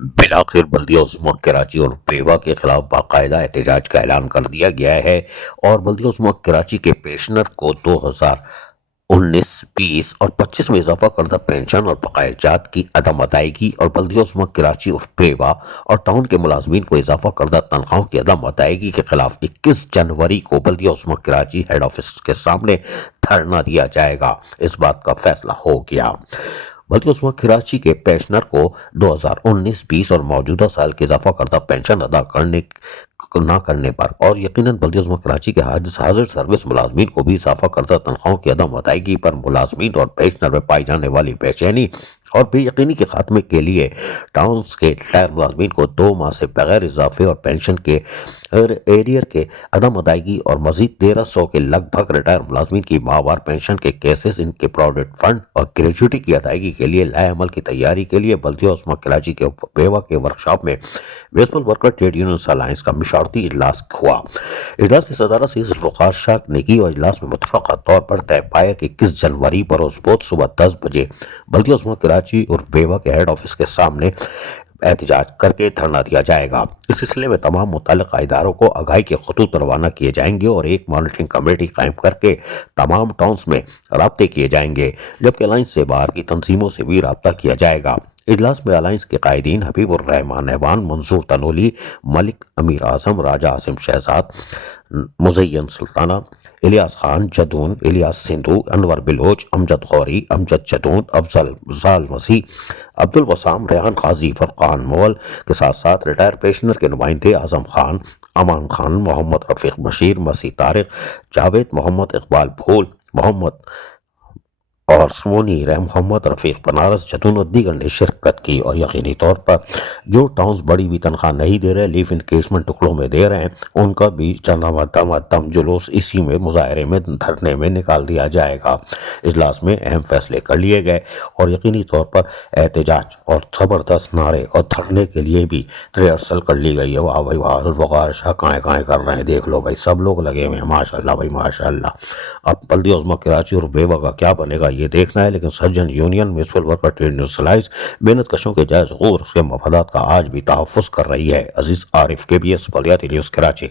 بالآخر بلدیہ عظمیٰ کراچی اور پیوا کے خلاف باقاعدہ احتجاج کا اعلان کر دیا گیا ہے، اور بلدیہ عظمیٰ کراچی کے پنشنر کو 2019، 20 اور 25 میں اضافہ کردہ پنشن اور بقایا جات کی عدم ادائیگی، اور بلدیہ عظمیٰ کراچی اور پیوا اور ٹاؤن کے ملازمین کو اضافہ کردہ تنخواہوں کی عدم ادائیگی کے خلاف 21 جنوری کو بلدیہ عظمیٰ کراچی ہیڈ آفس کے سامنے دھرنا دیا جائے گا۔ اس بات کا فیصلہ ہو گیا۔ بلدیہ عظمیٰ کراچی کے پنشنر کو 2019، 20 اور موجودہ سال کے اضافہ کردہ پنشن ادا نہ کرنے پر، اور یقیناً بلدیہ عظمیٰ کراچی کے حاضر سروس ملازمین کو بھی اضافہ کردہ تنخواہوں کی عدم ادائیگی پر ملازمین اور پنشنر میں پائی جانے والی بے چینی اور بے یقینی کے خاتمے کے لیے ٹاؤنز کے ریٹائر ملازمین کو 2 ماہ سے بغیر اضافے اور پنشن کے ایریئر کے عدم ادائیگی، اور مزید 1300 کے لگ بھگ ریٹائر ملازمین کی ماہوار پنشن کے کیسز، ان کے پروویڈنٹ فنڈ اور گریجویٹی کی ادائیگی کے لیے لائحہ عمل کی تیاری کے لیے بلدیہ عظمیٰ کراچی کے پیوا کے ورکشاپ میں municipal worker trade union alliance کا مشاورتی اجلاس ہوا۔ اجلاس کی صدارت سید ذوالفقار شاہ نے کی، اور اجلاس میں متفقہ طور پر طے پایا کہ 21 جنوری بروز بدھ صبح 10 بجے بلدیہ عظمیٰ کراچی اور پیوا کے ہیڈ آفس کے سامنے احتجاج کر کے دھرنا دیا جائے گا۔ اس سلسلے میں تمام متعلقہ اداروں کو آگاہی کے خطوط روانہ کیے جائیں گے، اور ایک مانیٹرنگ کمیٹی قائم کر کے تمام ٹاؤنز میں رابطے کیے جائیں گے، جبکہ الائنس سے باہر کی تنظیموں سے بھی رابطہ کیا جائے گا۔ اجلاس میں الائنس کے قائدین حبیب الرحمان ایوان، منظور تنولی، ملک امیر اعظم، راجہ عاصم شہزاد، مزین سلطانہ، الیاس خان جدون، الیاس سندھو، انور بلوچ، امجد غوری، امجد جدون، افضل مسیح، عبدالوسام، ریحان قاضی، فرقان مول کے ساتھ ساتھ ریٹائر پنشنر کے نمائندے اعظم خان، امان خان، محمد رفیق بشیر، مسیح طارق، جاوید محمد، اقبال پھول محمد اور سمونی محمد رفیق بنارس جدون اور دیگر نے شرکت کی، اور یقینی طور پر جو ٹاؤنز بڑی بھی تنخواہ نہیں دے رہے، لیو انکیشمنٹ ٹکڑوں میں دے رہے ہیں، ان کا بھی دم جلوس اسی میں مظاہرے میں دھرنے میں نکال دیا جائے گا۔ اجلاس میں اہم فیصلے کر لیے گئے، اور یقینی طور پر احتجاج اور زبردست نعرے اور دھرنے کے لیے بھی ریہرسل کر لی گئی ہے۔ واہ بھائی واہ، ذوالفقار شاہ کائیں کر رہے ہیں، دیکھ لو بھائی، سب لوگ لگے ہوئے ہیں، ماشاءاللہ بھائی ماشاءاللہ۔ اب بلدیہ عظمیٰ کراچی اور پیوا کا کیا بنے گا یہ دیکھنا ہے، لیکن surgeon union, municipal worker trade union alliance محنت کشوں کے جائز غور اس کے مفادات کا آج بھی تحفظ کر رہی ہے۔ عزیز عارف، KBS بلدیاتی نیوز کراچی۔